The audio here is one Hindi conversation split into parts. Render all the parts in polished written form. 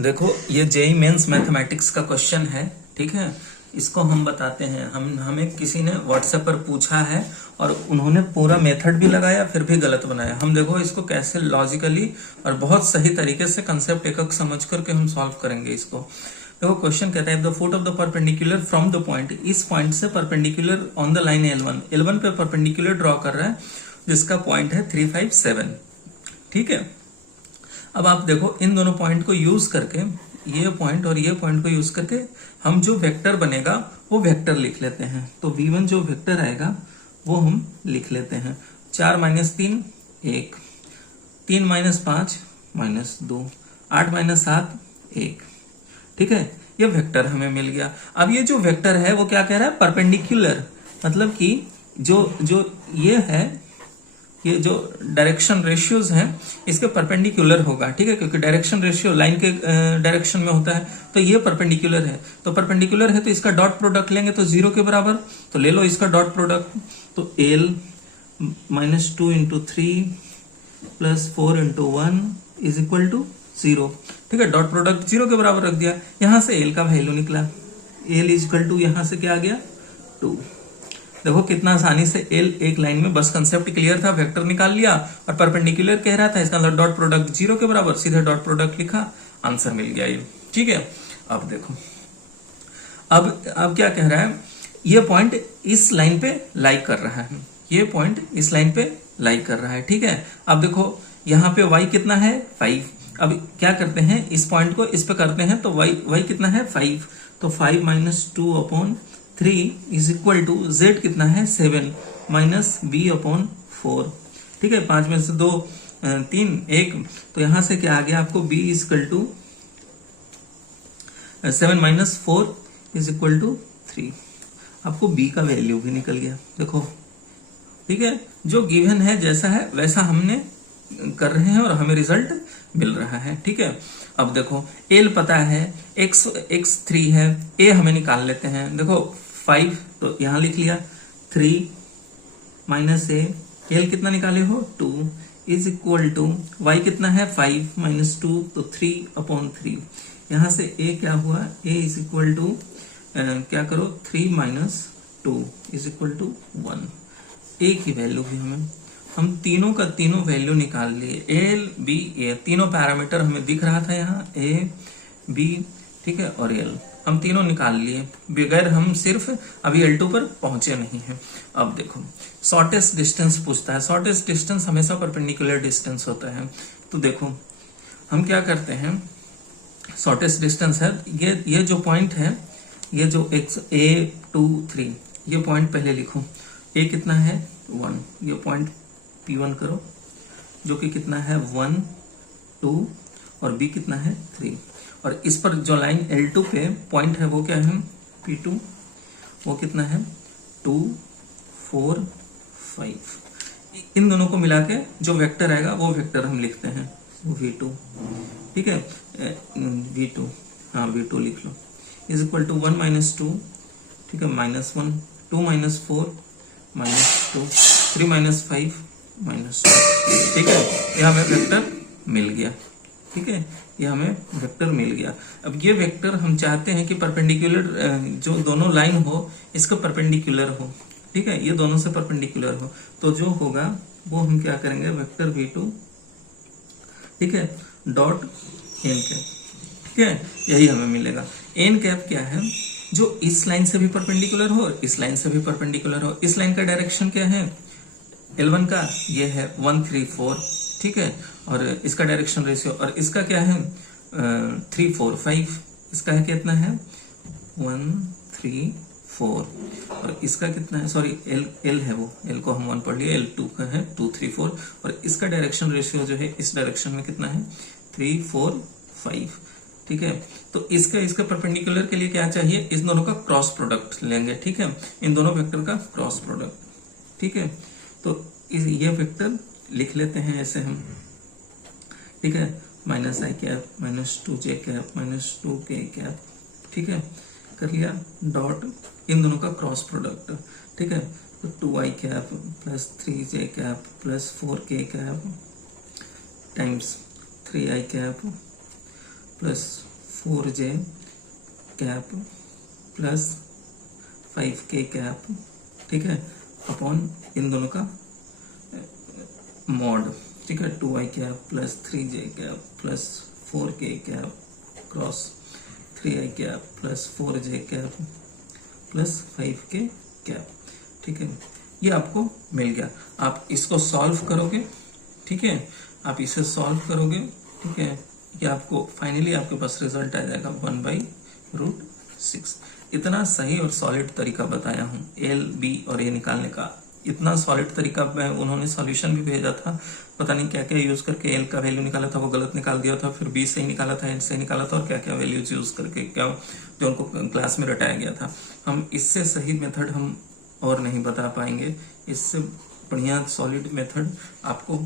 देखो ये जेई मेंस मैथमेटिक्स का क्वेश्चन है। ठीक है, इसको हम बताते हैं। हमें किसी ने व्हाट्सएप पर पूछा है और उन्होंने पूरा मेथड भी लगाया फिर भी गलत बनाया। हम देखो इसको कैसे लॉजिकली और बहुत सही तरीके से कंसेप्ट एक समझ करके हम सॉल्व करेंगे इसको। देखो क्वेश्चन कहता है the foot of the perpendicular from the point, इस पॉइंट से perpendicular on the line L1 पे परपेंडिकुलर ड्रॉ कर रहा है जिसका पॉइंट है 357। ठीक है, अब आप देखो इन दोनों पॉइंट को यूज करके, ये पॉइंट और ये पॉइंट को यूज करके हम जो वेक्टर बनेगा वो वेक्टर लिख लेते हैं। तो V1 जो वेक्टर आएगा वो हम लिख लेते हैं 4 - 3 1, 3 - 5 -2, 8 - 7 1। ठीक है, ये वेक्टर हमें मिल गया। अब ये जो वेक्टर है वो क्या कह रहा है, परपेंडिकुलर, मतलब कि जो ये है, ये जो डायरेक्शन रेशियोज हैं इसके परपेंडिकुलर होगा। ठीक है, क्योंकि डायरेक्शन रेशियो लाइन के डायरेक्शन में होता है, तो ये परपेंडिकुलर है। तो परपेंडिकुलर है तो इसका डॉट प्रोडक्ट लेंगे तो 0 के बराबर, तो ले लो इसका डॉट प्रोडक्ट। तो L -2 × 3 + 4 × 1 = 0। ठीक है, डॉट प्रोडक्ट 0 के बराबर रख दिया। यहां से L का वैल्यू निकला, L = यहां से क्या आ गया 2। देखो कितना आसानी से L एक लाइन में, बस कंसेप्ट क्लियर था, वेक्टर निकाल लिया और परपेंडिकुलर कह रहा था, इसका मतलब डॉट प्रोडक्ट 0 के बराबर, सीधे डॉट प्रोडक्ट लिखा, आंसर मिल गया ये। ठीक है, अब देखो अब क्या कह रहा है, ये पॉइंट इस लाइन पे लाई कर रहा है, ये पॉइंट इस लाइन पे लाई कर रहा है। ठीक है, अब देखो यहाँ पे y कितना है 5। अब क्या करते हैं, इस पॉइंट को इस पे करते हैं तो y कितना है 5, तो 5 - 2/3 = z कितना है 7 - b/4। ठीक है, 5 में से 2 3 1, तो यहां से क्या आ गया आपको b = 7 - 4 = 3। आपको b का वैल्यू भी निकल गया। देखो ठीक है, जो गिवन है जैसा है वैसा हमने कर रहे हैं और हमें रिजल्ट मिल रहा है। ठीक है, अब देखो L पता है, x 3 है, A हमें निकाल लेते हैं। देखो 5 तो यहां लिख लिया, 3 - A, L कितना निकाले हो 2 = y कितना है 5 - 2, तो 3/3। यहां से A क्या हुआ, A = क्या करो 3 - 2 = 1। A की वैल्यू भी हम तीनों का तीनों वैल्यू निकाल लिए, L B A, तीनों पैरामीटर हमें दिख रहा था यहाँ A B, ठीक है, और L हम तीनों निकाल लिए, बगैर हम सिर्फ अभी L2 पर पहुंचे नहीं हैं। अब देखो शॉर्टेस्ट डिस्टेंस पूछता है, शॉर्टेस्ट डिस्टेंस हमेशा परपेंडिकुलर डिस्टेंस होता है। तो देखो हम क्या करते हैं, शॉर्टेस्ट डिस्टेंस है ये जो पॉइंट है, ये जो A2 3, ये पॉइंट पहले लिखो। A कितना है 1, ये पॉइंट P1 करो जो कि कितना है 1 2, और B कितना है 3, और इस पर जो लाइन L2 पे पॉइंट है वो क्या है P2, वो कितना है 2 4 5। इन दोनों को मिला के जो वेक्टर आएगा वो वेक्टर हम लिखते हैं V2। ठीक है, V2, हाँ V2 लिख लो, = 1 - 2, ठीक है, -1, 2 - 4 -2, 3 - 5 -2। ठीक है, ये हमें वेक्टर मिल गया। ठीक है, ये हमें वेक्टर मिल गया। अब ये वेक्टर हम चाहते हैं कि परपेंडिकुलर, जो दोनों लाइन हो इसका परपेंडिकुलर हो। ठीक है, ये दोनों से परपेंडिकुलर हो, तो जो होगा वो हम क्या करेंगे, वेक्टर V2, ठीक है, डॉट n कैप। ठीक है, यही हमें मिलेगा। n कैप क्या है, जो इस लाइन से भी परपेंडिकुलर हो, इस लाइन से भी परपेंडिकुलर हो। इस लाइन का डायरेक्शन क्या है L1 का, ये है 1 3 4, ठीक है, और इसका डायरेक्शन रेशियो, और इसका क्या है 3 4 5, इसका है कितना है 1 3 4, और इसका कितना है, सॉरी L है, वो L को हम 1 पढ़ लिए, L2 का है 2 3 4, और इसका डायरेक्शन रेशियो जो है इस डायरेक्शन में कितना है 3 4 5। ठीक है, तो इसका परपेंडिकुलर के लिए क्या चाहिए, इस दोनों का क्रॉस प्रोडक्ट लेंगे। ठीक है, इन दोनों वेक्टर का क्रॉस प्रोडक्ट। ठीक है, तो ये वेक्टर लिख लेते हैं ऐसे हम। ठीक है, -i cap -2j cap -2k cap. ठीक है, कर लिया, डॉट इन दोनों का क्रॉस प्रोडक्ट। ठीक है, तो 2i cap +3j cap +4k cap times 3i cap 4j cap plus 5k cap, ठीक है, अपॉन इन दोनों का मॉड, ठीक है, 2i cap plus 3j cap plus 4k cap cross 3i cap plus 4j cap plus 5k cap, ठीक है। ये आपको मिल गया। आप इसको सॉल्व करोगे, ठीक है, आप इसे सॉल्व करोगे, ठीक है, ये आपको फाइनली आपके पास रिजल्ट आ जाएगा 1/√6। इतना सही और सॉलिड तरीका बताया हूँ एल बी और ए निकालने का। इतना सॉलिड तरीका मैं, उन्होंने सॉल्यूशन भी भेजा था, पता नहीं क्या क्या यूज करके एल का वैल्यू निकाला था, वो गलत निकाल दिया था, फिर बी सही निकाला था, एल सही निकाला था, और क्या क्या वैल्यूज यूज करके क्या जो उनको क्लास में रटाया गया था। हम इससे सही मेथड हम और नहीं बता पाएंगे। इससे बढ़िया सॉलिड मेथड आपको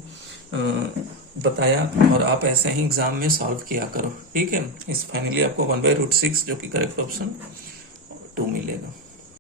बताया, और आप ऐसे ही एग्जाम में सॉल्व किया करो, ठीक है। इस फाइनली आपको 1/√6 जो कि करेक्ट ऑप्शन 2 मिलेगा।